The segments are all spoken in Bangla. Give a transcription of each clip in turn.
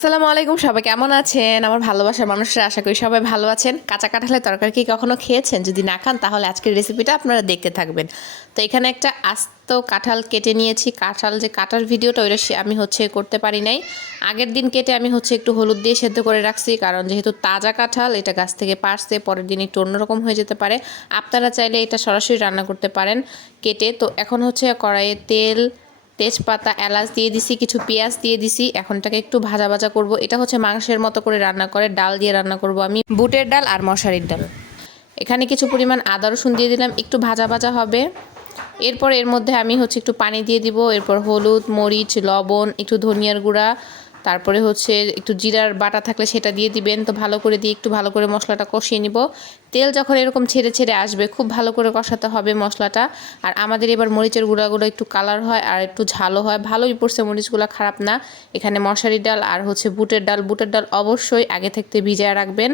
আসসালামু আলাইকুম, সবাই কেমন আছেন? আমার ভালোবাসার মানুষরা, আশা করি সবাই ভালো আছেন। কাঁচা কাঁঠালের তরকারি কি কখনো খেয়েছেন? যদি না খান তাহলে আজকের রেসিপিটা আপনারা দেখতে থাকবেন। তো এখানে একটা আস্ত কাঁঠাল কেটে নিয়েছি। কাঁঠাল যে কাটার ভিডিওটা ওইটা আমি করতে পারি নাই। আগের দিন কেটে আমি একটু হলুদ দিয়ে সেদ্ধ করে রাখছি, কারণ যেহেতু তাজা কাঁঠাল, এটা গাছ থেকে পারছে, পরের দিন একটু অন্যরকম হয়ে যেতে পারে। আপনারা চাইলে এটা সরাসরি রান্না করতে পারেন কেটে। তো এখন কড়াইয়ে তেল, তেজপাতা, এলাচ দিয়ে দিছি, কিছু পেঁয়াজ দিয়ে দিছি। এখন এটাকে একটু ভাজা ভাজা করব। এটা মাংসের মতো করে রান্না করে, ডাল দিয়ে রান্না করব আমি, বুটের ডাল আর মশারির ডাল। এখানে কিছু পরিমাণ আদা রসুন দিয়ে দিলাম, একটু ভাজা ভাজা হবে। এরপর এর মধ্যে আমি একটু পানি দিয়ে দিব। এরপর হলুদ, মরিচ, লবণ, একটু ধনিয়ার গুঁড়া, তারপরে একটু জিরার বাটা থাকলে সেটা দিয়ে দিবেন। তো ভালো করে দিয়ে একটু ভালো করে মশলাটা কষিয়ে নিব। তেল যখন এরকম ছেড়ে ছেড়ে আসবে, খুব ভালো করে কষাতে হবে মশলাটা। আর আমাদের এবার মরিচের গুঁড়াগুলো একটু কালার হয় আর একটু ঝালও হয়, ভালোই পড়ছে মরিচগুলো, খারাপ না। এখানে মশারির ডাল আর বুটের ডাল। বুটের ডাল অবশ্যই আগে থাকতে ভিজিয়ে রাখবেন,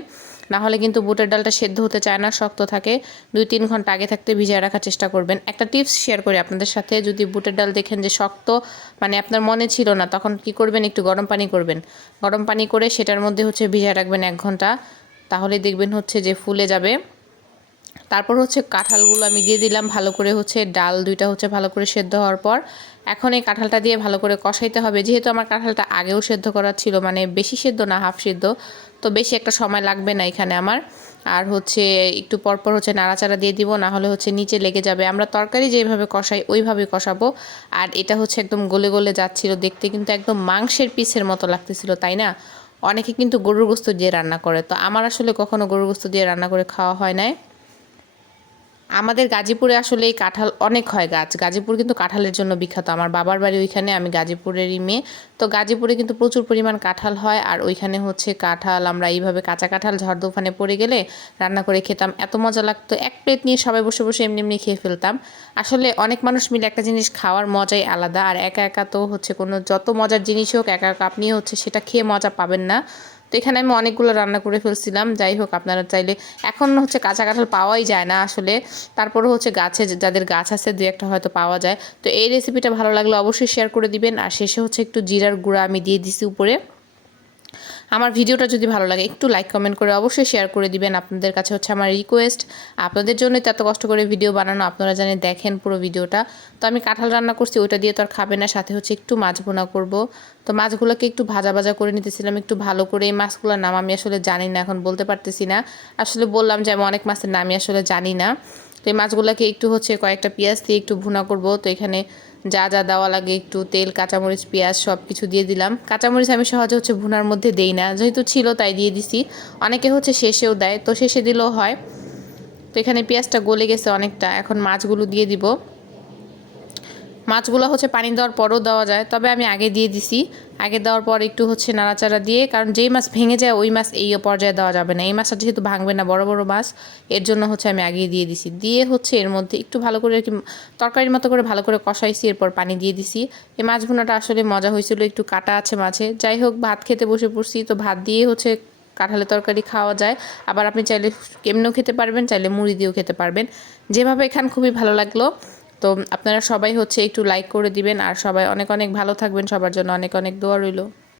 না হলে কিন্তু বুটের ডালটা সেদ্ধ হতে চায় না, শক্ত থাকে। 2-3 ঘন্টা আগে থাকতে ভিজিয়ে রাখার চেষ্টা করবেন। একটা টিপস শেয়ার করি আপনাদের সাথে, যদি বুটের ডাল দেখেন যে শক্ত, মানে আপনার মনে ছিল না, তখন কি করবেন, একটু গরম পানি করবেন। গরম পানি করে সেটার মধ্যে ভিজিয়ে রাখবেন 1 ঘন্টা, তাহলে দেখবেন যে ফুলে যাবে। তারপর কাঁঠালগুলো আমি দিয়ে দিলাম ভালো করে। ডাল দুইটা ভালো করে সেদ্ধ হওয়ার পর এখন এই কাঁঠালটা দিয়ে ভালো করে কষাইতে হবে। যেহেতু আমার কাঁঠালটা আগেও সেদ্ধ করা ছিল, মানে বেশি সেদ্ধ না, হাফ সেদ্ধ, তো বেশি একটা সময় লাগবে না এখানে আমার। আর একটু পরপর নাড়াচাড়া দিয়ে দিব, না হলে নিচে লেগে যাবে। আমরা তরকারি যেভাবে কষাই ওইভাবে কষাবো। আর এটা একদম গলে গলে যাচ্ছিল, দেখতে কিন্তু একদম মাংসের পিসের মতো লাগতেছিল, তাই না? অনেকে কিন্তু গরুর গোস্ত দিয়ে রান্না করে, তো আমার আসলে কখনো গরুর গোস্ত দিয়ে রান্না করে খাওয়া হয় নাই। আমাদের গাজীপুরে আসলে এই কাঁঠাল অনেক হয় গাছ। গাজীপুর কিন্তু কাঁঠালের জন্য বিখ্যাত। আমার বাবার বাড়ি ওইখানে, আমি গাজীপুরেরই মেয়ে। তো গাজীপুরে কিন্তু প্রচুর পরিমাণ কাঁঠাল হয়। আর ওইখানে কাঁঠাল আমরা এইভাবে কাঁচা কাঁঠাল ঝড় তুফানে পড়ে গেলে রান্না করে খেতাম, এত মজা লাগতো। এক প্লেট নিয়ে সবাই বসে বসে এমনি এমনি খেয়ে ফেলতাম। আসলে অনেক মানুষ মিলে একটা জিনিস খাওয়ার মজাই আলাদা। আর একা একা তো কোনো যত মজার জিনিস হোক, একা একা আপনি সেটা খেয়ে মজা পাবেন না। তো এখানে আমি অনেকগুলো রান্না করে ফেলছিলাম। যাই হোক, আপনারা চাইলে, এখন কাঁচা কাঁঠাল পাওয়াই যায় না আসলে। তারপরে গাছে, যাদের গাছ আছে, 2-1টা হয়তো পাওয়া যায়। তো এই রেসিপিটা ভালো লাগলে অবশ্যই শেয়ার করে দিবেন। আর শেষে একটু জিরার গুঁড়া আমি দিয়ে দিছি উপরে। আমার ভিডিওটা যদি ভালো লাগে একটু লাইক কমেন্ট করে অবশ্যই শেয়ার করে দিবেন। আপনাদের কাছে আমার রিকোয়েস্ট, আপনাদের জন্যই তো এত কষ্ট করে ভিডিও বানানো, আপনারা জানেন, দেখেন পুরো ভিডিওটা। তো আমি কাঁঠাল রান্না করছি, ওইটা দিয়ে তো আর খাবে না, সাথে একটু মাছ ভুনা করব। তো মাছগুলোকে একটু ভাজা ভাজা করে নিতেছিলাম একটু ভালো করে। এই মাছগুলোর নাম আমি আসলে জানি না, এখন বলতে পারতেছি না। আসলে বললাম যে আমি অনেক মাছের নামই আসলে জানি না। তো এই মাছগুলোকে একটু কয়েকটা পেঁয়াজ দিয়ে একটু ভুনা করব। তো এখানে যা যা দেওয়া লাগে, একটু তেল, কাঁচামরিচ, পেঁয়াজ সব কিছু দিয়ে দিলাম। কাঁচামরিচ আমি সহজে ভুনার মধ্যে দেই না, যেহেতু ছিল তাই দিয়ে দিছি। অনেকে শেষেও দেয়, তো শেষে দিলেও হয়। তো এখানে পেঁয়াজটা গলে গেছে অনেকটা, এখন মাছগুলো দিয়ে দিব। মাছগুলো পানি দেওয়ার পরও দেওয়া যায়, তবে আমি আগে দিয়ে দিছি। আগে দেওয়ার পর একটু নাড়াচাড়া দিয়ে, কারণ যেই মাছ ভেঙে যায় ওই মাছ এই পর্যায়ে দেওয়া যাবে না। এই মাছটা যেহেতু ভাঙবে না, বড় বড় মাছ, এর জন্য আমি আগেই দিয়ে দিছি। দিয়ে এর মধ্যে একটু ভালো করে তরকারির মতো করে ভালো করে কষাইছি, এরপর পানি দিয়ে দিছি। এই মাছ ভুনাটা আসলে মজা হয়েছিল, একটু কাটা আছে মাছে। যাই হোক, ভাত খেতে বসে পড়ছি, তো ভাত দিয়ে কাঁঠালের তরকারি খাওয়া যায়। আবার আপনি চাইলে কেমনেও খেতে পারবেন, চাইলে মুড়ি দিয়েও খেতে পারবেন, যেভাবে খান খুবই ভালো লাগলো। তো আপনারা সবাই একটু লাইক করে দিবেন। আর সবাই অনেক অনেক ভালো থাকবেন, সবার জন্য অনেক অনেক দোয়া রইল।